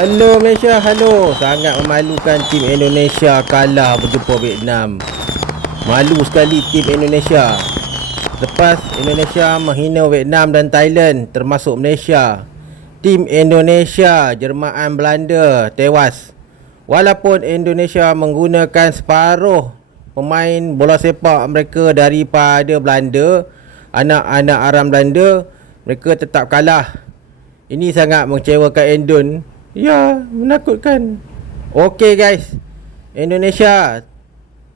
Hello Malaysia, hello. Sangat memalukan tim Indonesia kalah berjumpa Vietnam. Malu sekali tim Indonesia. Lepas Indonesia menghina Vietnam dan Thailand, termasuk Malaysia, tim Indonesia jelmaan Belanda tewas. Walaupun Indonesia menggunakan separuh pemain bola sepak mereka daripada Belanda, anak-anak Aram Belanda, mereka tetap kalah. Ini sangat mengecewakan Indon. Ya, menakutkan. Okey guys, Indonesia,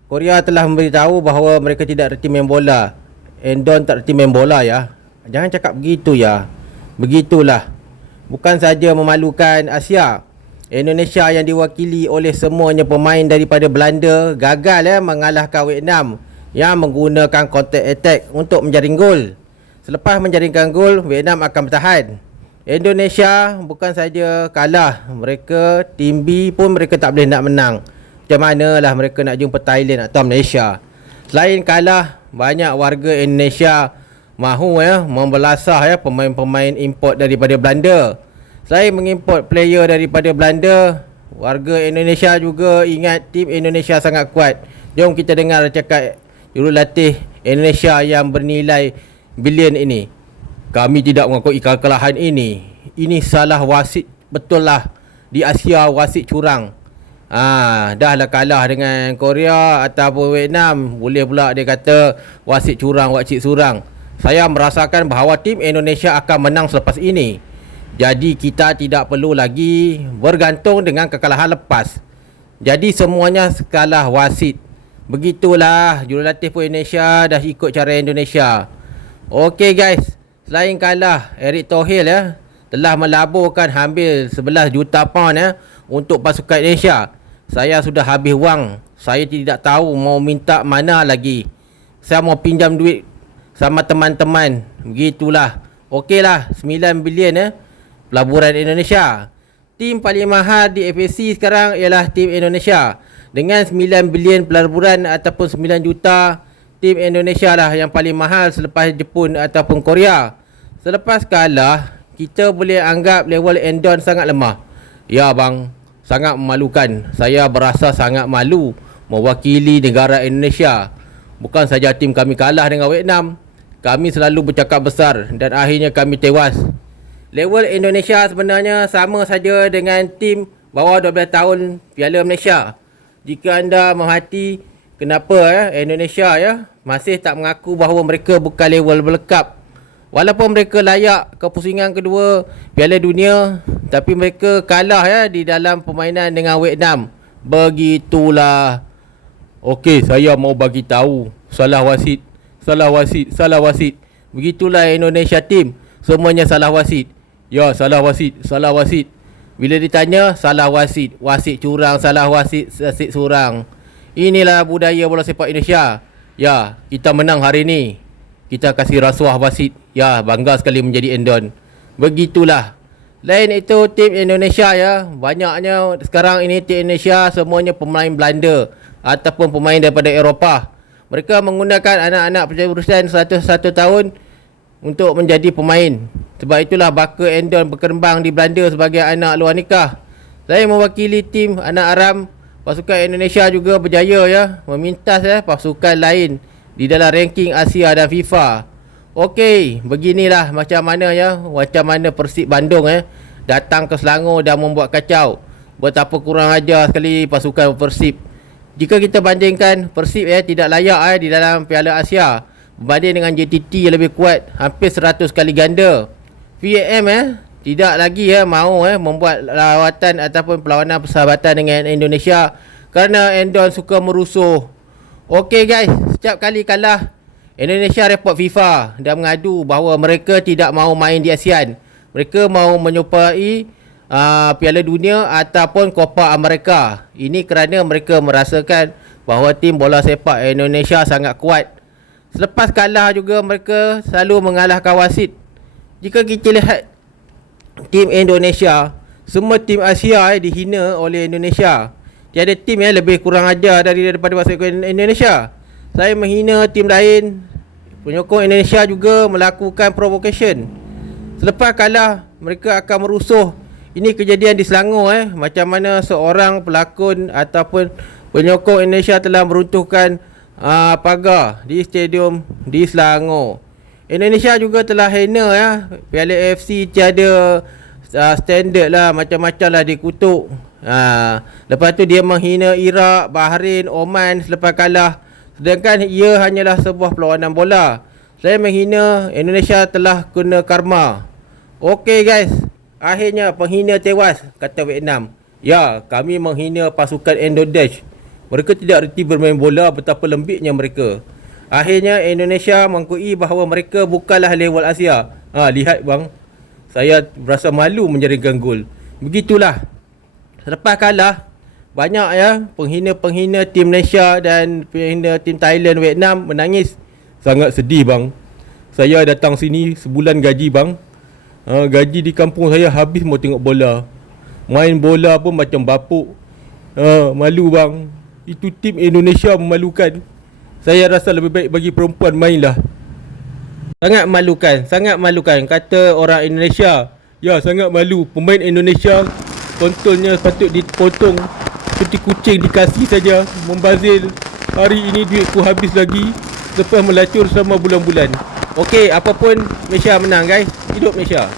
Korea telah memberitahu bahawa mereka tidak reti main bola. Indon tak reti main bola ya. Jangan cakap begitu ya. Begitulah. Bukan saja memalukan Asia, Indonesia yang diwakili oleh semuanya pemain daripada Belanda gagal mengalahkan Vietnam yang menggunakan counter attack untuk menjaring gol. Selepas menjaringkan gol, Vietnam akan bertahan. Indonesia bukan saja kalah, mereka tim B pun mereka tak boleh nak menang. Macam manalah mereka nak jumpa Thailand atau Malaysia. Selain kalah, banyak warga Indonesia mahu membelasah pemain-pemain import daripada Belanda. Selain mengimport player daripada Belanda, warga Indonesia juga ingat tim Indonesia sangat kuat. Jom kita dengar cakap jurulatih Indonesia yang bernilai bilion ini. Kami tidak mengakui kekalahan ini. Ini salah wasit, betul lah. Di Asia wasit curang. Dah lah kalah dengan Korea ataupun Vietnam, boleh pula dia kata wasit curang, wasit surang. Saya merasakan bahawa tim Indonesia akan menang selepas ini. Jadi kita tidak perlu lagi bergantung dengan kekalahan lepas. Jadi semuanya kalah wasit. Begitulah jurulatih pun Indonesia dah ikut cara Indonesia. Okey guys, selain kalah, Erick Thohir telah melaburkan hampir 11 juta pound untuk pasukan Indonesia. Saya sudah habis wang. Saya tidak tahu mau minta mana lagi. Saya mau pinjam duit sama teman-teman. Begitulah. Okeylah, 9 bilion pelaburan Indonesia. Tim paling mahal di FAC sekarang ialah tim Indonesia. Dengan 9 bilion pelaburan ataupun 9 juta, tim Indonesia lah yang paling mahal selepas Jepun ataupun Korea. Selepas kalah, kita boleh anggap level Indon sangat lemah. Ya bang, sangat memalukan. Saya berasa sangat malu mewakili negara Indonesia. Bukan saja tim kami kalah dengan Vietnam, kami selalu bercakap besar dan akhirnya kami tewas. Level Indonesia sebenarnya sama saja dengan tim bawah 12 tahun Piala Malaysia. Jika anda merhati kenapa Indonesia masih tak mengaku bahawa mereka bukan level World Cup. Walaupun mereka layak ke pusingan kedua Piala Dunia, tapi mereka kalah di dalam permainan dengan Vietnam. Begitulah. Okey, saya mau bagi tahu salah wasit. Salah wasit, salah wasit. Begitulah Indonesia tim, semuanya salah wasit. Ya, salah wasit, salah wasit. Bila ditanya, salah wasit. Wasit curang, salah wasit, wasit surang. Inilah budaya bola sepak Indonesia. Ya, kita menang hari ini. Kita kasih rasuah wasit. Ya, bangga sekali menjadi Indon. Begitulah. Lain itu tim Indonesia banyaknya sekarang ini tim Indonesia semuanya pemain Belanda ataupun pemain daripada Eropah. Mereka menggunakan anak-anak berusia 101 tahun untuk menjadi pemain. Sebab itulah baka Indon berkembang di Belanda sebagai anak luar nikah. Saya mewakili tim anak Aram. Pasukan Indonesia juga berjaya memintas pasukan lain di dalam ranking Asia dan FIFA. Okey, beginilah macam mana Persib Bandung datang ke Selangor dan membuat kacau. Betapa kurang ajar sekali pasukan Persib. Jika kita bandingkan, Persib tidak layak di dalam Piala Asia. Berbanding dengan JTT yang lebih kuat hampir 100 kali ganda. VAM tidak lagi mahu membuat lawatan ataupun perlawanan persahabatan dengan Indonesia kerana Indon suka merusuh. Okey guys, setiap kali kalah, Indonesia report FIFA dan mengadu bahawa mereka tidak mahu main di ASEAN. Mereka mahu menyupai Piala Dunia ataupun Copa America. Ini kerana mereka merasakan bahawa tim bola sepak Indonesia sangat kuat. Selepas kalah juga mereka selalu mengalahkan wasit. Jika kita lihat tim Indonesia, semua tim Asia dihina oleh Indonesia. Tiada tim lebih kurang ajar daripada pasukan Indonesia. Saya menghina tim lain. Penyokong Indonesia juga melakukan provocation. Selepas kalah, mereka akan merusuh Ini kejadian di Selangor macam mana seorang pelakon ataupun penyokong Indonesia telah meruntuhkan pagar di stadium di Selangor. Indonesia juga telah hina Piala AFC tiada standard lah, macam-macam lah dikutuk. Lepas tu dia menghina Iraq, Bahrain, Oman selepas kalah, sedangkan ia hanyalah sebuah perlawanan bola. Saya menghina, Indonesia telah kena karma. Okey guys, akhirnya penghina tewas, kata Vietnam. Ya, kami menghina pasukan Indodash. Mereka tidak reti bermain bola, betapa lembiknya mereka. Akhirnya Indonesia mengakui bahawa mereka bukanlah level Asia. Lihat bang, saya berasa malu menjaringkan gol. Begitulah. Selepas kalah, banyak penghina-penghina tim Malaysia dan penghina tim Thailand, Vietnam menangis. Sangat sedih bang. Saya datang sini sebulan gaji bang. Gaji di kampung saya habis mau tengok bola. Main bola pun macam bapuk. Malu bang. Itu tim Indonesia memalukan. Saya rasa lebih baik bagi perempuan mainlah. Sangat malukan kata orang Indonesia. Ya, sangat malu. Pemain Indonesia kontolnya patut dipotong seperti kucing, dikasih saja. Membazir. Hari ini duitku habis lagi lepas melacur selama bulan-bulan. Okey, apapun Malaysia menang guys. Hidup Malaysia.